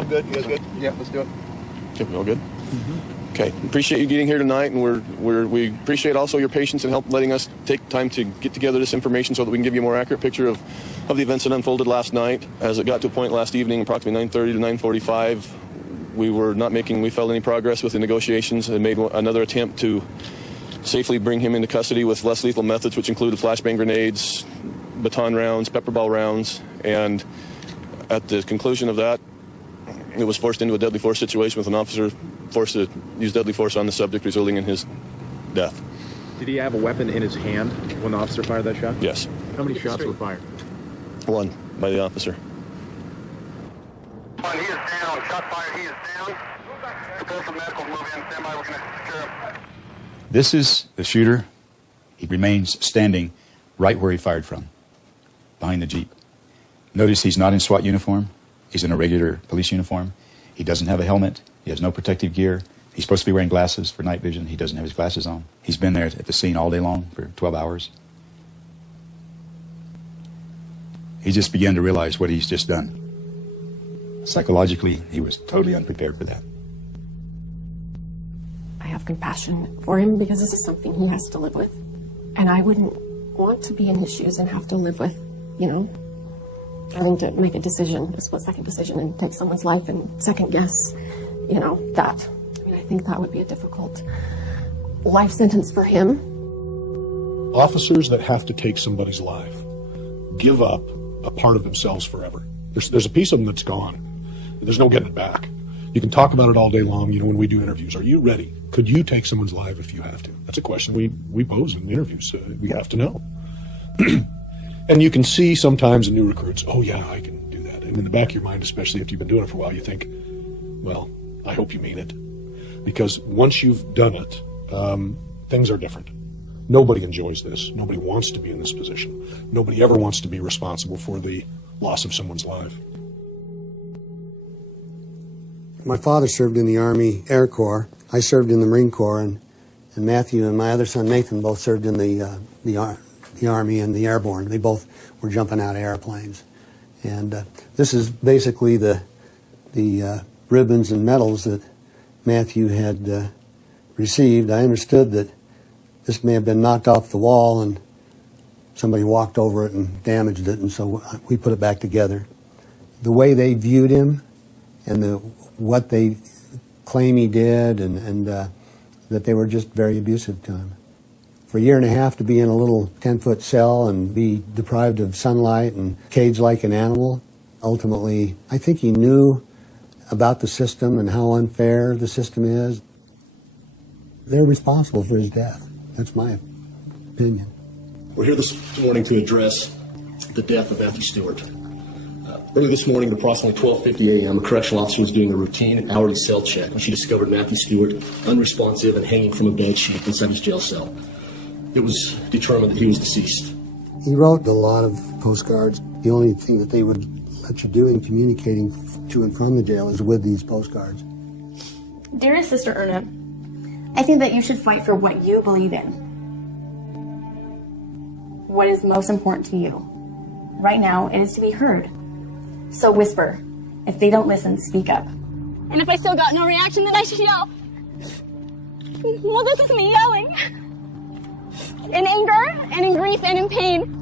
I'm good. You guys good? Yeah, let's do it. Okay, we all good? Mm-hmm. Okay, appreciate you getting here tonight, and we appreciate also your patience and help letting us take time to get together this information so that we can give you a more accurate picture of the events that unfolded last night. As it got to a point last evening, approximately 9:30 to 9:45, we felt any progress with the negotiations and made another attempt to safely bring him into custody with less lethal methods, which included flashbang grenades, baton rounds, pepper ball rounds, and at the conclusion of that, it was forced into a deadly force situation with an officer forced to use deadly force on the subject, resulting in his death. Did he have a weapon in his hand when the officer fired that shot? Yes. How many shots were fired? One by the officer. He is down. Shot fired. He is down. Prepare for medical. Move in. Stand by. We're going to secure him. This is the shooter. He remains standing right where he fired from, behind the Jeep. Notice he's not in SWAT uniform. He's in a regular police uniform. He doesn't have a helmet. He has no protective gear. He's supposed to be wearing glasses for night vision. He doesn't have his glasses on. He's been there at the scene all day long for 12 hours. He just began to realize what he's just done. Psychologically, he was totally unprepared for that. I have compassion for him because this is something he has to live with. And I wouldn't want to be in his shoes and have to live with, having to make a decision, a split-second decision, and take someone's life and second-guess, that. I think that would be a difficult life sentence for him. Officers that have to take somebody's life give up a part of themselves forever. There's a piece of them that's gone. There's no getting it back. You can talk about it all day long, when we do interviews. Are you ready? Could you take someone's life if you have to? That's a question we pose in interviews. We have to know. And you can see sometimes in new recruits, oh yeah, I can do that. And in the back of your mind, especially after you've been doing it for a while, you think, well, I hope you mean it. Because once you've done it, things are different. Nobody enjoys this. Nobody wants to be in this position. Nobody ever wants to be responsible for the loss of someone's life. My father served in the Army Air Corps. I served in the Marine Corps, and Matthew and my other son Nathan both served in the Army and the Airborne. They both were jumping out of airplanes. And this is basically the ribbons and medals that Matthew had received. I understood that this may have been knocked off the wall and somebody walked over it and damaged it, and so we put it back together. The way they viewed him and what they claim he did, and that they were just very abusive to him. For a year and a half to be in a little 10-foot cell and be deprived of sunlight and caged like an animal, ultimately, I think he knew about the system and how unfair the system is. They're responsible for his death. That's my opinion. We're here this morning to address the death of Matthew Stewart. Early this morning at approximately 12:50 a.m., a correctional officer was doing a routine hourly cell check when she discovered Matthew Stewart unresponsive and hanging from a bed sheet inside his jail cell. It was determined that he was deceased. He wrote a lot of postcards. The only thing that they would let you do in communicating to and from the jail is with these postcards. Dearest Sister Erna, I think that you should fight for what you believe in. What is most important to you? Right now, it is to be heard. So whisper. If they don't listen, speak up. And if I still got no reaction, then I should yell. Well, this is me yelling. In anger, and in grief, and in pain.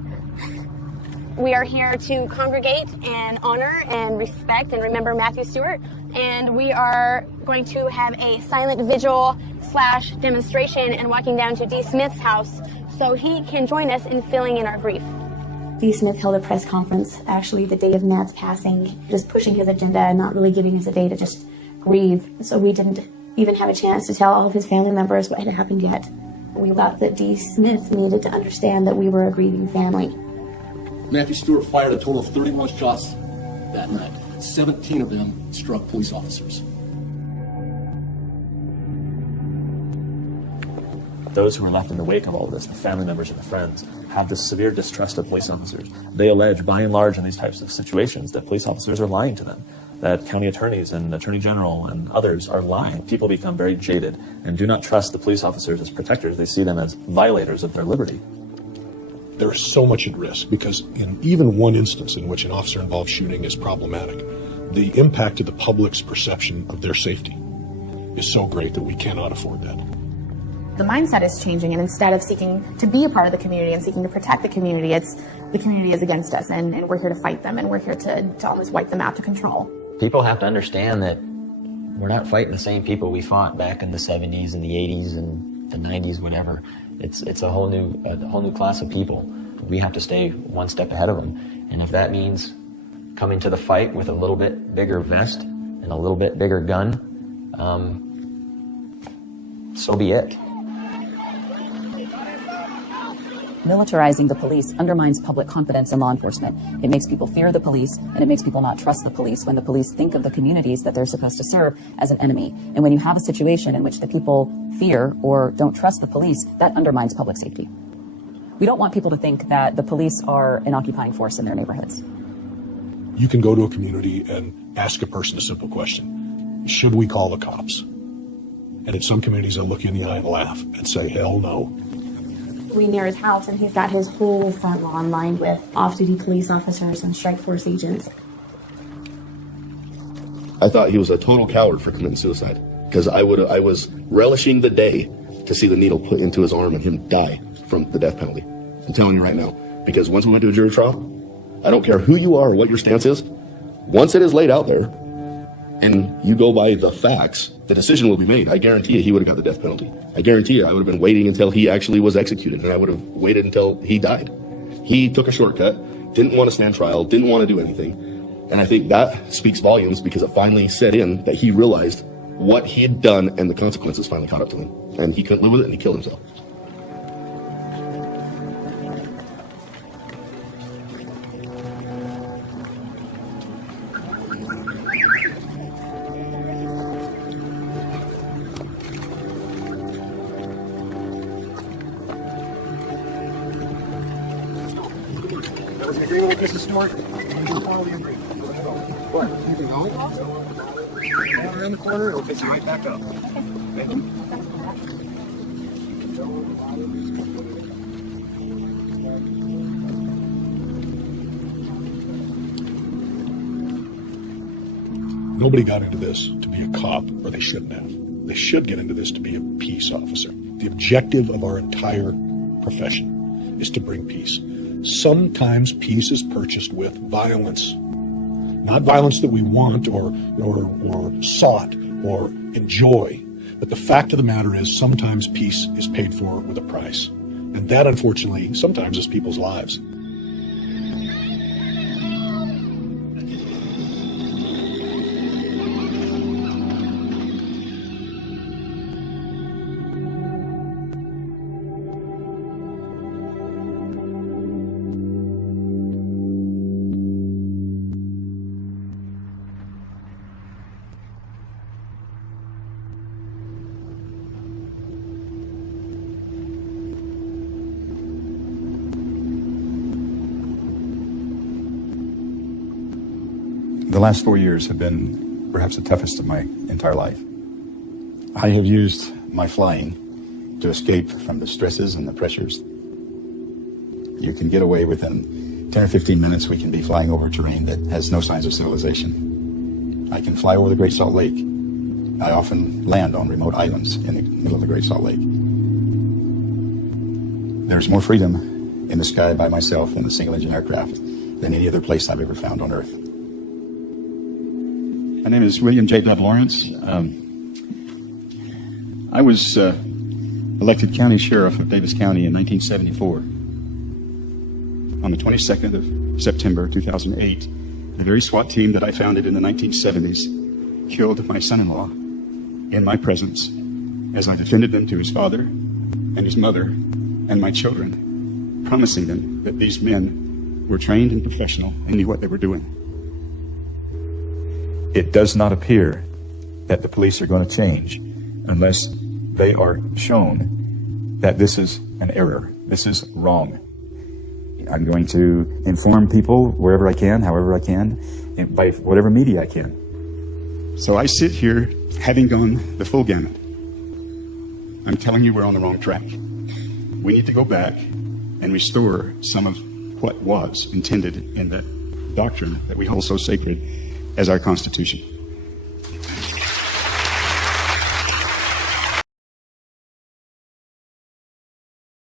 We are here to congregate and honor and respect and remember Matthew Stewart. And we are going to have a silent vigil / demonstration and walking down to Dee Smith's house so he can join us in filling in our grief. Dee Smith held a press conference actually the day of Matt's passing, just pushing his agenda and not really giving us a day to just grieve. So we didn't even have a chance to tell all of his family members what had happened yet. We thought that Dee Smith needed to understand that we were a grieving family. Matthew Stewart fired a total of 31 shots that night. 17 of them struck police officers. Those who are left in the wake of all of this, the family members and the friends, have this severe distrust of police officers. They allege, by and large, in these types of situations, that police officers are lying to them, that county attorneys and attorney general and others are lying. People become very jaded and do not trust the police officers as protectors. They see them as violators of their liberty. There is so much at risk because in even one instance in which an officer-involved shooting is problematic, the impact to the public's perception of their safety is so great that we cannot afford that. The mindset is changing, and instead of seeking to be a part of the community and seeking to protect the community, it's the community is against us, and we're here to fight them, and we're here to almost wipe them out to control. People have to understand that we're not fighting the same people we fought back in the 70s and the 80s and the 90s, whatever. It's a whole new class of people. We have to stay one step ahead of them, and if that means coming to the fight with a little bit bigger vest and a little bit bigger gun, so be it. Militarizing the police undermines public confidence in law enforcement. It makes people fear the police, and it makes people not trust the police when the police think of the communities that they're supposed to serve as an enemy. And when you have a situation in which the people fear or don't trust the police, that undermines public safety. We don't want people to think that the police are an occupying force in their neighborhoods. You can go to a community and ask a person a simple question. Should we call the cops? And in some communities, they'll look you in the eye and laugh and say, hell no. We near his house, and he's got his whole front lawn lined with off-duty police officers and strike force agents. I thought he was a total coward for committing suicide, because I was relishing the day to see the needle put into his arm and him die from the death penalty. I'm telling you right now, because once we went to a jury trial, I don't care who you are or what your stance is, once it is laid out there and you go by the facts, the decision will be made. I guarantee you he would have got the death penalty. I guarantee you I would have been waiting until he actually was executed, and I would have waited until he died. He took a shortcut, didn't want to stand trial, didn't want to do anything. And I think that speaks volumes, because it finally set in that he realized what he had done, and the consequences finally caught up to him. And he couldn't live with it, and he killed himself. Mrs. Stewart, we'll follow the agreement. What? You can go? Down around the corner, it'll pick you right back up. Thank you. Nobody got into this to be a cop, or they shouldn't have. They should get into this to be a peace officer. The objective of our entire profession is to bring peace. Sometimes peace is purchased with violence. Not violence that we want or sought or enjoy. But the fact of the matter is sometimes peace is paid for with a price. And that, unfortunately, sometimes is people's lives. The last 4 years have been perhaps the toughest of my entire life. I have used my flying to escape from the stresses and the pressures. You can get away within 10 or 15 minutes. We can be flying over terrain that has no signs of civilization. I can fly over the Great Salt Lake. I often land on remote islands in the middle of the Great Salt Lake. There's more freedom in the sky by myself in a single-engine aircraft than any other place I've ever found on Earth. My name is William J. Dove Lawrence. I was elected county sheriff of Davis County in 1974. On the 22nd of September 2008, the very SWAT team that I founded in the 1970s killed my son-in-law in my presence as I defended them to his father and his mother and my children, promising them that these men were trained and professional and knew what they were doing. It does not appear that the police are going to change unless they are shown that this is an error. This is wrong. I'm going to inform people wherever I can, however I can, and by whatever media I can. So I sit here having gone the full gamut. I'm telling you we're on the wrong track. We need to go back and restore some of what was intended in that doctrine that we hold so sacred as our Constitution.